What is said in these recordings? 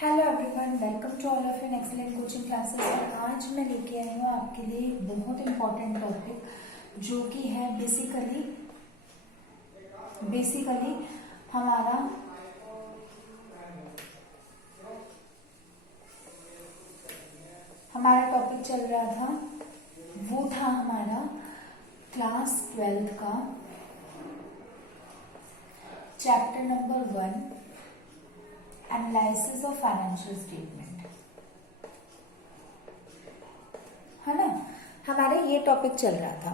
Hello everyone, welcome to all of in excellent coaching classes. और आज मैं लेके आई हूँ आपके लिए एक बहुत इम्पोर्टेंट टॉपिक जो कि है बेसिकली हमारा टॉपिक चल रहा था, वो था हमारा क्लास 12 का chapter number 1, analysis of financial statement, है ना। हमारा ये टॉपिक चल रहा था।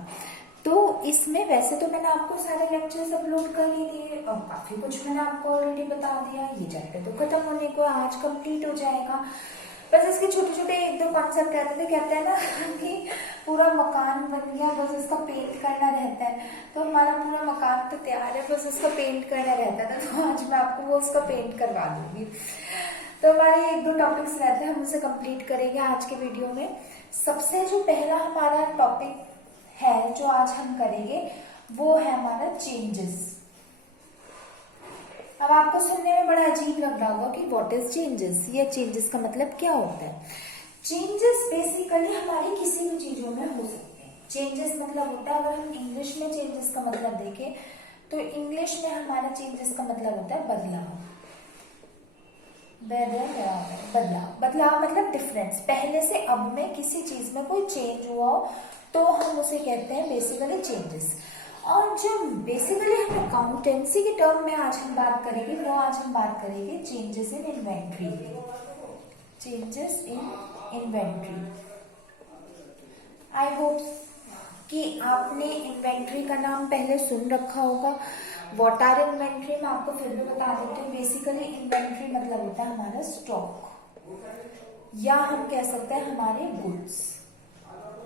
तो इसमें वैसे तो मैंने आपको सारे लेक्चर्स अपलोड कर ही दिए और काफी कुछ मैंने आपको ऑलरेडी बता दिया। ये चैप्टर तो खत्म होने को आज कंप्लीट हो जाएगा। बस इसके छोटे छोटे एक दो कॉन्सेप्ट कहते हैं ना कि पूरा मकान बन गया, बस उसका पेंट करना रहता है। तो हमारा पूरा मकान तो तैयार है, बस उसका पेंट करना रहता था। तो आज मैं आपको वो उसका पेंट करवा दूंगी। तो हमारे एक दो टॉपिक्स रहते हैं, हम उसे कंप्लीट करेंगे आज के वीडियो में। सबसे जो पहला हमारा टॉपिक है जो आज हम करेंगे वो है हमारा चेंजेस। अब आपको सुनने में बड़ा अजीब लग रहा होगा कि व्हाट इज चेंजेस, ये चेंजेस का मतलब क्या होता है। चेंजेस बेसिकली हमारी किसी भी चीजों में हो सकते हैं। चेंजेस मतलब होता है, अगर हम इंग्लिश में चेंजेस का मतलब देखें तो इंग्लिश में हमारा चेंजेस का मतलब होता है बदलाव। बदलाव मतलब डिफरेंस, पहले से अब में किसी चीज में कोई चेंज हुआ हो तो हम उसे कहते हैं बेसिकली चेंजेस। और जो बेसिकली हम अकाउंटेंसी के टर्म में आज हम बात करेंगे वो आज हम बात करेंगे changes in inventory. I hope कि आपने इन्वेंट्री का नाम पहले सुन रखा होगा। व्हाट आर इन्वेंट्री मैं आपको फिर भी बता देती हूँ। बेसिकली इन्वेंट्री मतलब होता है हमारा स्टॉक, या हम कह सकते हैं हमारे गुड्स।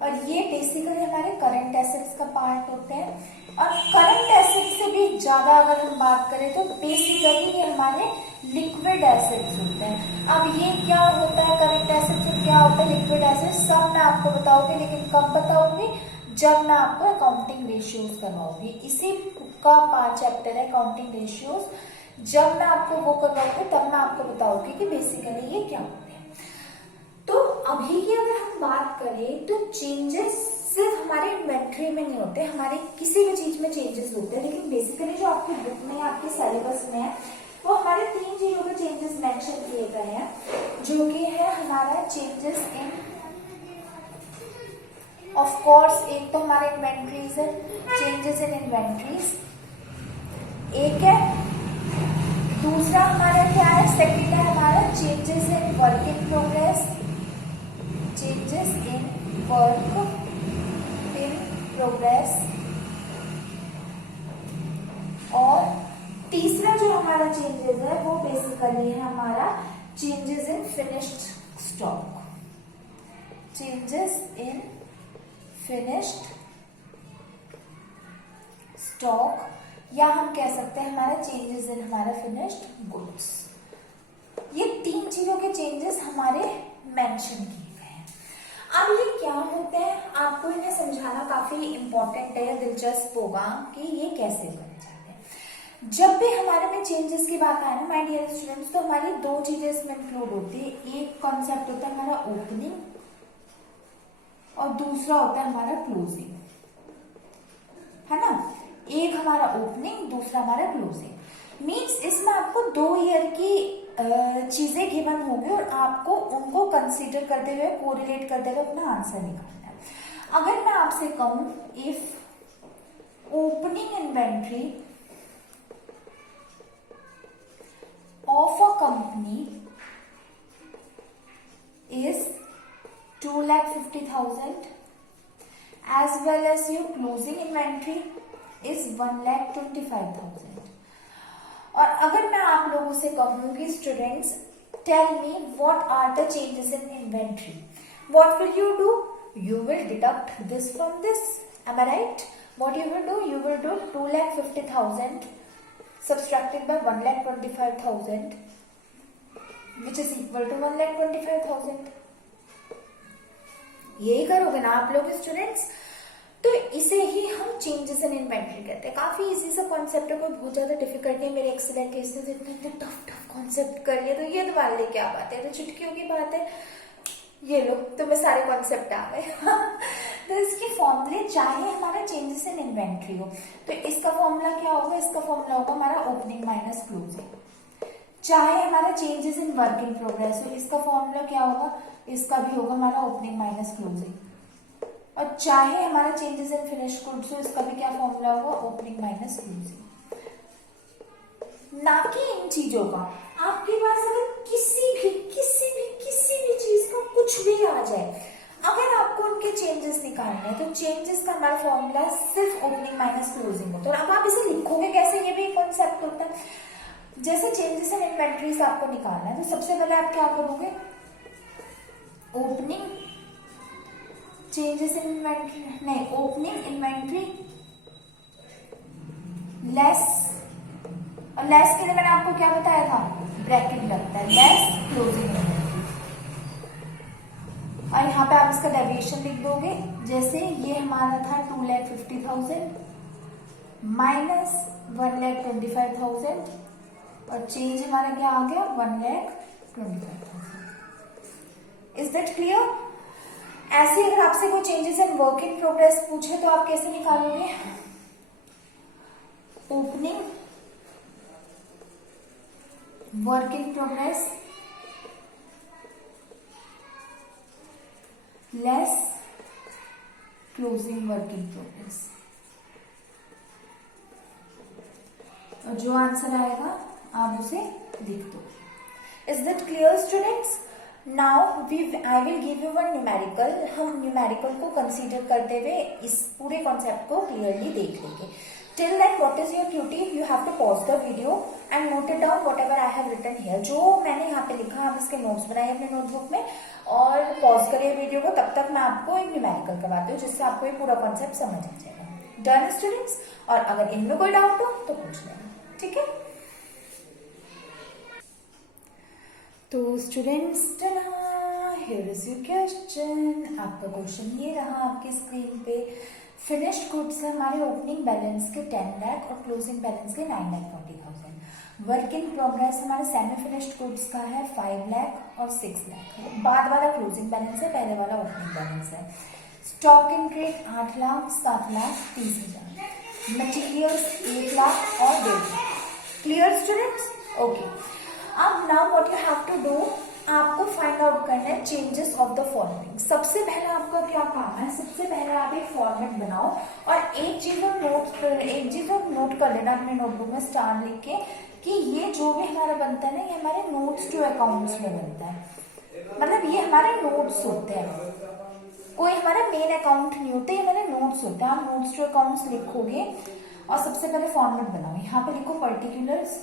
और ये बेसिकली हमारे करंट एसेट्स का पार्ट होते हैं। और करंट एसेट्स से भी ज्यादा अगर हम बात करें तो बेसिकली ये हमारे लिक्विड एसेट्स होते हैं। अब ये क्या होता है करंट एसेट्स और क्या होता है लिक्विड एसेट्स, सब मैं आपको बताऊंगी, लेकिन कब बताऊंगी, जब मैं आपको अकाउंटिंग रेशियोज करवाऊंगी। इसी का पार्ट चैप्टर है अकाउंटिंग रेशियोज। जब मैं आपको वो करवाऊंगी तब मैं आपको बताऊंगी कि बेसिकली ये क्या होते हैं। तो अभी की अगर हम बात करें तो चेंजेस सिर्फ हमारे इन्वेंट्री में नहीं होते, हमारे किसी भी चीज में चेंजेस होते हैं। लेकिन बेसिकली जो आपकी बुक में आपके सिलेबस में है वो हमारे 3 चीजों के चेंजेस मेंशन किए गए हैं, जो कि है हमारा चेंजेस इन, ऑफ कोर्स एक तो हमारे इन्वेंट्रीज है, चेंजेस इन इन्वेंट्रीज एक है। दूसरा हमारा क्या है, सेकंड है हमारा changes in work in progress, changes in work in progress. और तीसरा जो हमारा चेंजेस है वो बेसिकली है हमारा changes in finished stock, changes in finished stock, या हम कह सकते हैं हमारा चेंजेस इन हमारा फिनिश्ड गुड्स। ये 3 चीजों के चेंजेस हमारे मेंशन किए गए हैं। अब ये क्या होते हैं आपको इन्हें समझाना काफी इंपॉर्टेंट है, दिलचस्प होगा कि ये कैसे बने जाते हैं। जब भी हमारे में चेंजेस की बात आए ना माय डियर स्टूडेंट्स, तो हमारी 2 चीजें इसमें इंक्लूड होती है। एक कॉन्सेप्ट होता है हमारा ओपनिंग और दूसरा होता है हमारा क्लोजिंग, है ना। एक हमारा ओपनिंग, दूसरा हमारा क्लोजिंग। मीन्स इसमें आपको 2 ईयर की चीजें गिवन होगी और आपको उनको कंसीडर करते हुए, कोरिलेट करते हुए अपना आंसर निकालना है। अगर मैं आपसे कहूं if opening inventory of a company is 2,50,000 as well as your closing inventory is 1,25,000। और अगर मैं आप लोगों से कहूँ कि students tell me what are the changes in inventory, what will you do, you will deduct this from this, am I right. What you will do 2,50,000 subtracted by 1,25,000 which is equal to 1,25,000। यही करोगे ना आप लोग students. तो इसे ही हम changes in inventory कहते हैं। काफी इजी सा कॉन्सेप्ट है, कोई बहुत ज्यादा डिफिकल्ट नहीं। मेरे एक्सेल केसेस इतने टफ कॉन्सेप्ट कर लिए, तो ये दोबारा ले क्या बात है, तो चुटकियों की बात है। ये लो, तुम्हें सारे कॉन्सेप्ट आ गए। तो इसके फॉर्मूले, चाहे हमारा चेंजेस इन इन्वेंट्री हो तो इसका फॉर्मूला क्या होगा, इसका फॉर्मूला होगा हमारा ओपनिंग माइनस क्लोजिंग। चाहे हमारा changes in work in progress हो, इसका फॉर्मूला क्या होगा, इसका भी होगा हमारा ओपनिंग माइनस क्लोजिंग। और चाहे हमारा चेंजेस इन फिनिश गुड्स हो, इसका भी क्या फॉर्मूला होगा, ओपनिंग माइनस क्लोजिंग। ना कि इन चीजों का। आपके पास अगर किसी भी चीज का कुछ भी आ जाए, अगर आपको उनके चेंजेस निकालने हैं, तो चेंजेस का हमारा फॉर्मूला सिर्फ ओपनिंग माइनस क्लोजिंग होता है। और अब आप इसे लिखोगे कैसे, ये भी एक कॉन्सेप्ट होता है। जैसे चेंजेस इन इन्वेंट्रीज आपको निकालना है, तो सबसे पहले आप क्या करोगे, ओपनिंग चेंजेस इन इन्वेंट्री, नहीं, ओपनिंग इन्वेंट्री लेस, और लेस के लिए मैंने आपको क्या बताया था, ब्रैकेट लगता है, लेस क्लोजिंग इन्वेंट्री। और यहाँ पे आप इसका डेविएशन लिख दोगे, जैसे ये हमारा था 2,50,000 माइनस 1,25,000 और चेंज हमारा क्या आ गया, 1,25,000। Is that clear? ऐसे अगर आपसे कोई changes in work in progress पूछे तो आप कैसे निकालोगे, opening work in progress less closing work in progress, और जो आंसर आएगा आप उसे लिख दो। Is that clear students? Now I will give you one numerical. हम न्यूमेरिकल को कंसीडर करते हुए इस पूरे कॉन्सेप्ट को क्लियरली देख लेंगे। Till that what is your duty, you have to pause the video and note it down whatever I have written here. जो मैंने यहाँ पे लिखा, आप इसके नोट्स बनाए अपने नोटबुक में और पॉज करिए वीडियो को। तब तक मैं आपको एक न्यूमेरिकल करवाती हूँ, जिससे आपको ये पूरा कॉन्सेप्ट समझ आ जाएगा। Done students? और अगर इनमें कोई डाउट हो तो पूछ लेना, ठीक है? तो students, here is your question. आपका क्वेश्चन ये रहा आपकी स्क्रीन पे। फिनिश्ड गुड्स है हमारे ओपनिंग बैलेंस के 10 लाख और क्लोजिंग बैलेंस के 9,40,000। वर्क इन प्रोग्रेस हमारे सेमी फिनिश्ड गुड्स का है 5 लाख और 6 लाख। बाद वाला क्लोजिंग बैलेंस है, पहले वाला ओपनिंग बैलेंस है। Stock in trade 8 lakh, 7 lakh, 30,000। Materials 1 lakh और 1.5 लाख। Clear students? ओके। अब now what you have to do, आपको फाइंड आउट करना है चेंजेस ऑफ द फॉलोइंग। सबसे पहला आपका क्या काम है, सबसे पहले आप एक फॉर्मेट बनाओ और एक चीज और नोट कर लेना अपने नोटबुक में स्टार लिख के कि ये जो भी हमारा बनता है ना, ये हमारे नोट्स टू अकाउंट्स में बनता है। मतलब ये हमारे नोट्स होते हैं, कोई हमारा मेन अकाउंट नहीं होते, ये हमारे नोट्स होते हैं। आप नोट्स टू अकाउंट्स लिखोगे और सबसे पहले फॉर्मेट बनाओ। यहाँ पे लिखो पर्टिकुलर्स,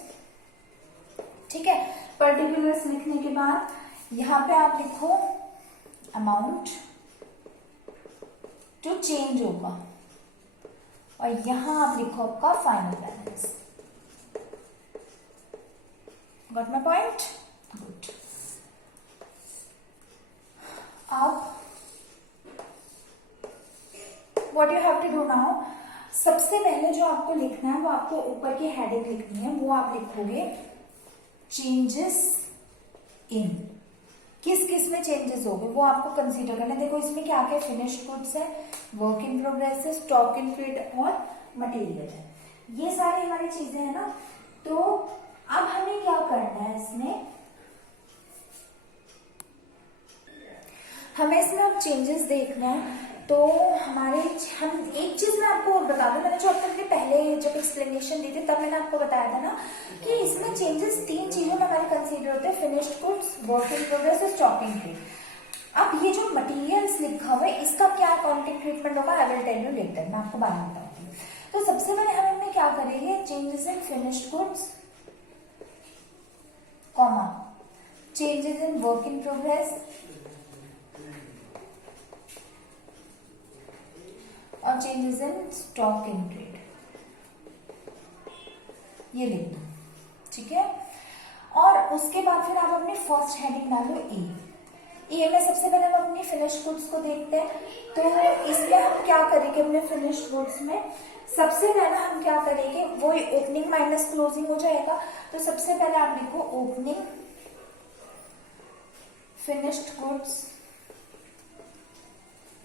ठीक है? पर्टिकुलर्स लिखने के बाद यहाँ पे आप लिखो अमाउंट जो चेंज होगा और यहाँ आप लिखो आपका final balance. Got my point? Good. अब what you have to do now, सबसे पहले जो आपको लिखना है वो आपको ऊपर की हेडिंग लिखनी है। वो आप लिखोगे चेंजेस इन, किस किस में चेंजेस हो गए वो आपको कंसीडर करना है। देखो इसमें क्या क्या, फिनिश्ड गुड्स है, वर्क इन प्रोग्रेस है, स्टॉक इन ट्रेड और मटेरियल है, ये सारी हमारी चीजें हैं ना। तो अब हमें क्या करना है, हमें इसमें अब चेंजेस देखना है। तो हम एक चीज मैं आपको बता दूं, मैंने जो आपके पहले जब एक्सप्लेनेशन दी थी तब मैंने आपको बताया था ना कि इसमें चेंजेस 3 चीजों में हमारे कंसीडर होते हैं, finished goods, work in progress और स्टॉक इन ट्रेड। अब ये जो मटेरियल्स लिखा हुआ है इसका क्या अकाउंटिंग ट्रीटमेंट होगा, I will tell you later, मैं आपको बाद में बताऊंगी। तो सबसे पहले हम इनमें क्या करेंगे, changes in finished goods, comma, changes in work in progress और changes in stock in trade, ये लिख दो, ठीक है? और उसके बाद फिर आप अपनी फर्स्ट हेडिंग डालो ए, ये में सबसे पहले हम अपनी फिनिश गुड्स को देखते हैं। तो इसमें हम क्या करेंगे अपने फिनिश गुड्स में, सबसे पहले हम क्या करेंगे, वो ओपनिंग माइनस क्लोजिंग हो जाएगा। तो सबसे पहले आप लिखो ओपनिंग फिनिश्ड गुड्स,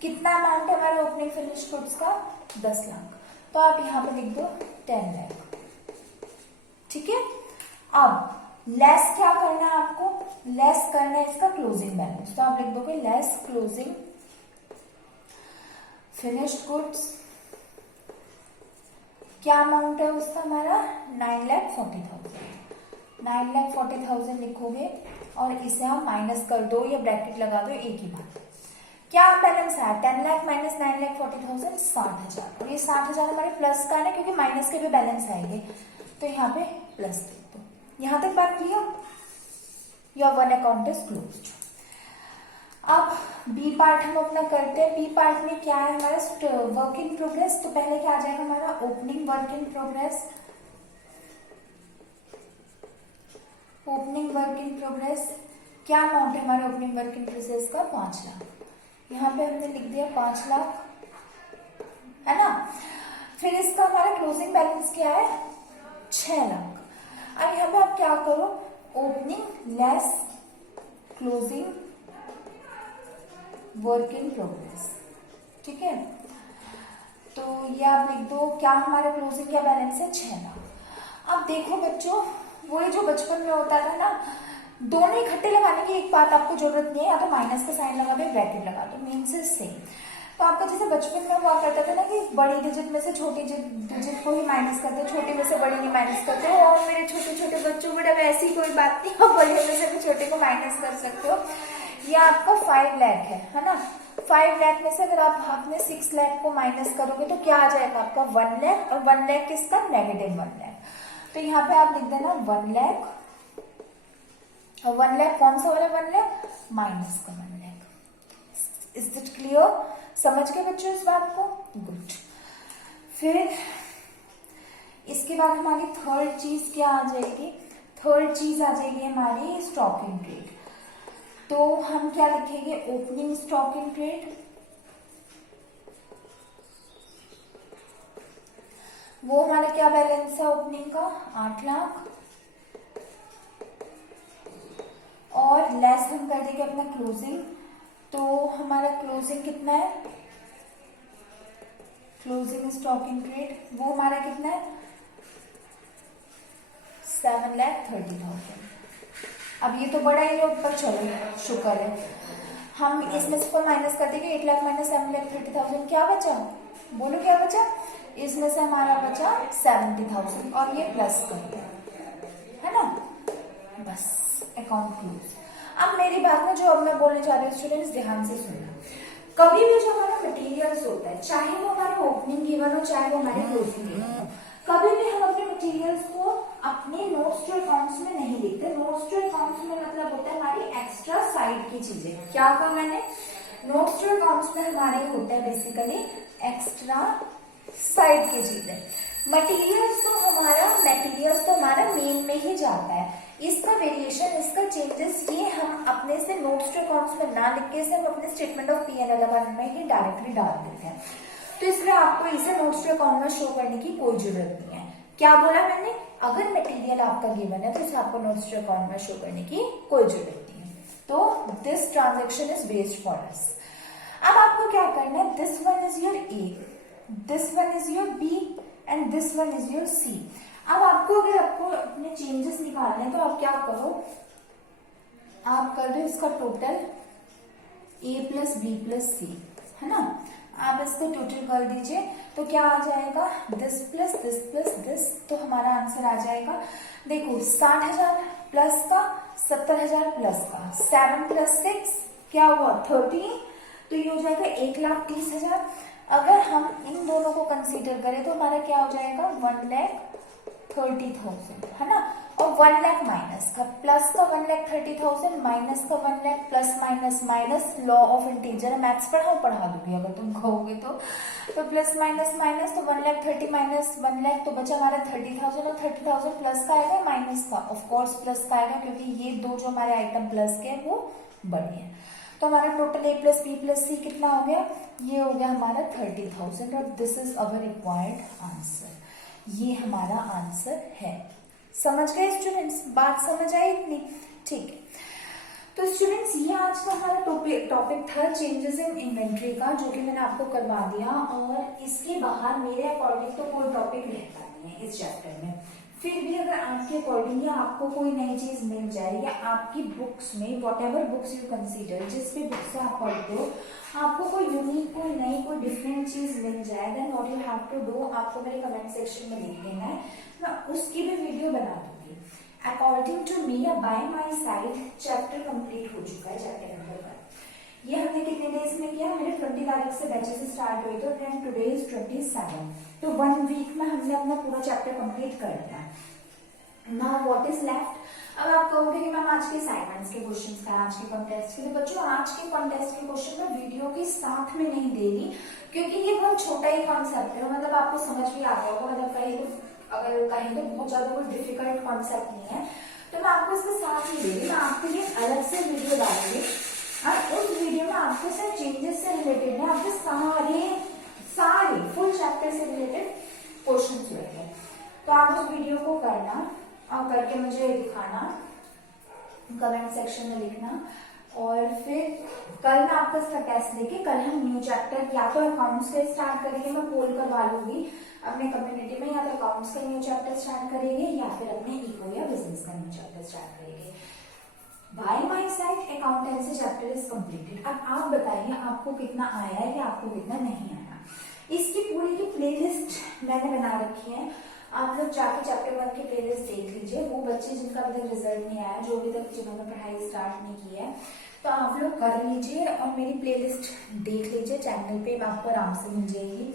कितना अमाउंट है हमारे ओपनिंग फिनिश गुड्स का, 10 लाख। तो आप यहां पे लिख दो 10 लाख, ठीक है। अब लेस क्या करना है आपको, लेस करना है इसका क्लोजिंग बैलेंस। तो आप लिख दोगे लेस क्लोजिंग फिनिश्ड गुड्स, क्या अमाउंट है उसका हमारा 9,40,000। 9,40,000 लिखोगे और इसे आप माइनस कर दो या ब्रैकेट लगा दो, एक ही बात है। क्या बैलेंस है 10 लाख माइनस 9,40,000, 60,000। और ये 60,000 हमारे प्लस का है क्योंकि माइनस के भी बैलेंस आएंगे, तो यहाँ पे प्लस दे दो। यहां तक बात clear, your one account is closed. अब बी पार्ट हम अपना करते हैं। बी पार्ट में क्या है हमारा वर्क इन प्रोग्रेस। तो पहले क्या आ जाएगा हमारा opening work in progress, opening work in progress क्या अमाउंट है हमारे ओपनिंग वर्क इन प्रोग्रेस का, 5 लाख। यहाँ पे हमने लिख दिया 5 लाख, है ना। फिर इसका हमारा क्लोजिंग बैलेंस क्या है, 6 लाख। अब यहाँ पे आप क्या करो, opening less closing work in progress, ठीक है। तो ये आप लिख दो, क्या हमारा क्लोजिंग क्या बैलेंस है, 6 लाख। अब देखो बच्चों, वो जो बचपन में होता था ना, दोनों इकट्ठे लगाने की एक बात आपको जरूरत नहीं है, या तो माइनस का साइन लगा दो, ब्रैकेट लगा दो, मीन्स इज सेम। तो आपका जैसे बचपन में हुआ करता था ना कि बड़ी डिजिट में से छोटी डिजिट को ही माइनस करते, छोटे में से बड़ी नहीं माइनस करते। और मेरे छोटे छोटे बच्चों बेटा ऐसी कोई बात नहीं, आप बड़े में से भी छोटे को माइनस कर सकते हो। ये आपका 5 लाख है ना। 5 लाख में से अगर आप अपने 6 लाख को माइनस करोगे तो क्या आ जाएगा आपका 1 लाख, और 1 लाख किसका, -1 लाख। तो यहाँ पे आप लिख देना 1 लाख, और 1 लाख कौन सा वाला 1 लाख, माइनस का 1 लाख। इज इट क्लियर, समझ गए बच्चों इस बात को, गुड। फिर इसके बाद हमारी थर्ड चीज क्या आ जाएगी, थर्ड चीज आ जाएगी हमारी स्टॉक इन ट्रेड। तो हम क्या लिखेंगे, ओपनिंग स्टॉक इन ट्रेड, वो हमारा क्या बैलेंस है ओपनिंग का, 8 लाख। और लेस हम कर देंगे अपना क्लोजिंग, तो हमारा क्लोजिंग कितना है, क्लोजिंग स्टॉक इन ट्रेड वो हमारा कितना है, 7,30,000। अब ये तो बड़ा ही है ऊपर, चलो शुक्र है। हम इसमें से माइनस कर देंगे, 8 लाख माइनस 7,30,000, क्या बचा, बोलो क्या बचा, इसमें से हमारा बचा 70,000, और ये प्लस कर दिया, है ना, बस अकाउंट क्लोज। अब मेरी बात में जो अब मैं बोलने जा रही हूँ स्टूडेंट्स, ध्यान से सुनना। कभी भी जो हमारा मटेरियल्स होता है, चाहे वो हमारे ओपनिंग गिवन हो, चाहे वो हमारे क्लोजिंग गिवन हो, कभी भी हम अपने मटेरियल्स को अपने नोट्स टू अकाउंट्स में नहीं लिखते। नोट्स टू अकाउंट्स में मतलब होता है हमारी एक्स्ट्रा साइड की चीजें। क्या कहा मैंने, नोट्स टू अकाउंट्स में हमारे होता है बेसिकली एक्स्ट्रा साइड की चीजें। मटेरियल्स तो हमारा मेन में ही जाता है। इसका वेरिएशन, इसका चेंजेस ये हम अपने से नोट्स टू अकाउंट्स में ना लिख के हम अपने स्टेटमेंट ऑफ P&L में ही डायरेक्टली डाल देते हैं। तो इसलिए आपको इसे नोट्स टू अकाउंट में शो करने की कोई जरूरत नहीं है। क्या बोला मैंने, अगर मटेरियल आपका गिवन है तो इसे आपको नोट्स टू अकाउंट में शो करने की कोई जरूरत नहीं है। तो this transaction is waste for us. अब आपको क्या करना है, this one is your A, this one is your B and this one is your C। अब आपको अगर आपको अपने चेंजेस निकालने हैं तो आप क्या करो, आप कर दो इसका total A plus B plus C, है ना। आप इसको टोटल कर दीजिए तो क्या आ जाएगा, this plus this plus this, तो हमारा आंसर आ जाएगा, देखो 60,000 प्लस का, 70,000 प्लस का, 7 प्लस 6 क्या हुआ 13, तो ये हो जाएगा 1,30,000। अगर हम इन दोनों को कंसीडर करें तो हमारा क्या हो जाएगा 1,30,000, है ना। और 1 लाख माइनस का, प्लस का 1,30,000, माइनस का 1 lakh, plus minus minus, law of integer, maths पढ़ा दूंगी अगर तुम कहोगे तो प्लस माइनस माइनस, तो 1,30,000 माइनस 1 लाख, तो बचा हमारा 30,000, और 30,000 प्लस का आएगा माइनस का, ऑफ कोर्स प्लस का आएगा क्योंकि ये दो जो हमारे आइटम प्लस के हैं वो बड़े हैं। तो हमारा total A plus B plus C कितना हो गया, ये हो गया हमारा 30,000 और this is our required answer, ये हमारा आंसर है। समझ गए स्टूडेंट्स, बात समझ आई इतनी, ठीक है। तो स्टूडेंट्स ये आज का हमारा टॉपिक था चेंजेस इन इन्वेंट्री का, जो कि मैंने आपको करवा दिया, और इसके बाहर मेरे अकॉर्डिंग तो कोई टॉपिक रहता नहीं है इस चैप्टर में। फिर भी अगर आपके अकॉर्डिंग या आपको कोई नई चीज मिल जाए या आपकी बुक्स में वॉटेवर बुक्स यू कंसीडर, जिस भी बुक से आप पढ़ते हो, आपको कोई यूनिक, कोई नई, कोई डिफरेंट चीज मिल जाए, then what you have to do, आपको मेरे कमेंट सेक्शन में लिख देना है, मैं उसकी भी वीडियो बना दूंगी। अकॉर्डिंग टू मी या bye my side chapter complete हो चुका है, चैप्टर नंबर 1। ये हमने कितने डेज में किया, मेरे 20 तारीख से बैचेस स्टार्ट हुए थे एंड टुडे इज 27, तो 1 वीक में हमने अपना पूरा चैप्टर कंप्लीट कर लिया। नाउ व्हाट इज लेफ्ट, अब आप कहोगे कि मैम आज के असाइनमेंट्स के क्वेश्चंस का, आज के कॉन्टेस्ट के, तो बच्चों आज के कॉन्टेस्ट के क्वेश्चन में वीडियो के साथ में नहीं दे रही, क्योंकि ये बहुत छोटा ही कॉन्सेप्ट है, मतलब आपको समझ भी आ गया होगा, मतलब कहीं तो अगर कहीं तो बहुत ज्यादा कोई डिफिकल्ट कॉन्सेप्ट नहीं है, तो मैं आपको इसके साथ ही दे रही, मैं आपके लिए अलग से वीडियो डालूंगी, और उस वीडियो में आपके साथ चेंजेस से रिलेटेड है, आपके सारे फुल चैप्टर से रिलेटेड क्वेश्चन रहेंगे, तो आप उस वीडियो को करना और करके मुझे दिखाना, कमेंट सेक्शन में लिखना, और फिर कल मैं आपका इसका टेस्ट लेके कल हम न्यू चैप्टर या तो अकाउंट्स से स्टार्ट करेंगे, मैं पोल करवा लूंगी अपने कम्युनिटी में, या तो अकाउंट्स का न्यू चैप्टर स्टार्ट करेंगे या फिर अपने इको या बिजनेस का न्यू चैप्टर स्टार्ट करेंगे। Bye my side accountancy chapter is completed. अब आप बताइए आपको कितना आया है या आपको कितना नहीं आया। इसकी पूरी की प्लेलिस्ट मैंने बना रखी है, आप लोग जाके चैप्टर 1 की प्लेलिस्ट देख लीजिए। वो बच्चे जिनका अभी तक रिजल्ट नहीं आया, जो अभी तक जिन्होंने पढ़ाई स्टार्ट नहीं की है, तो आप लोग कर लीजिए और मेरी प्लेलिस्ट देख लीजिए चैनल पे, आपको आराम से मिल जाएगी।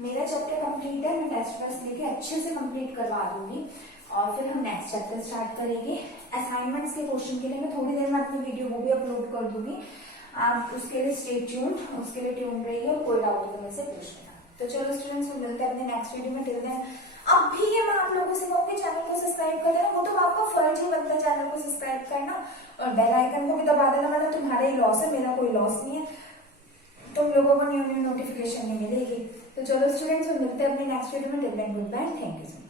मेरा चैप्टर कंप्लीट है, मैं टेस्ट वेस्ट लेके अच्छे से कंप्लीट करवा दूंगी और फिर हम नेक्स्ट चैप्टर स्टार्ट करेंगे। असाइनमेंट्स के क्वेश्चन के लिए मैं थोड़ी देर में अपनी वीडियो वो भी अपलोड कर दूंगी, आप उसके लिए स्टे ट्यून, उसके लिए ट्यून रहिए और कोई डाउट तो मुझसे पूछ लेना। तो चलो स्टूडेंट्स, मिलते हैं अपने नेक्स्ट वीडियो में। टिल देन अब भी ये मैं आप लोगों से कहूँगी चैनल को सब्सक्राइब कर देना, वो तो आपका फर्ज ही बनता है चैनल को सब्सक्राइब करना और बेल आइकन को भी दबा देना, मतलब तुम्हारा ही लॉस है, मेरा कोई लॉस नहीं है, तुम लोगों को न्यू नोटिफिकेशन नहीं मिलेगी। तो चलो स्टूडेंट्स, मिलते हैं अपने नेक्स्ट वीडियो में। Till then goodbye, thank you so much.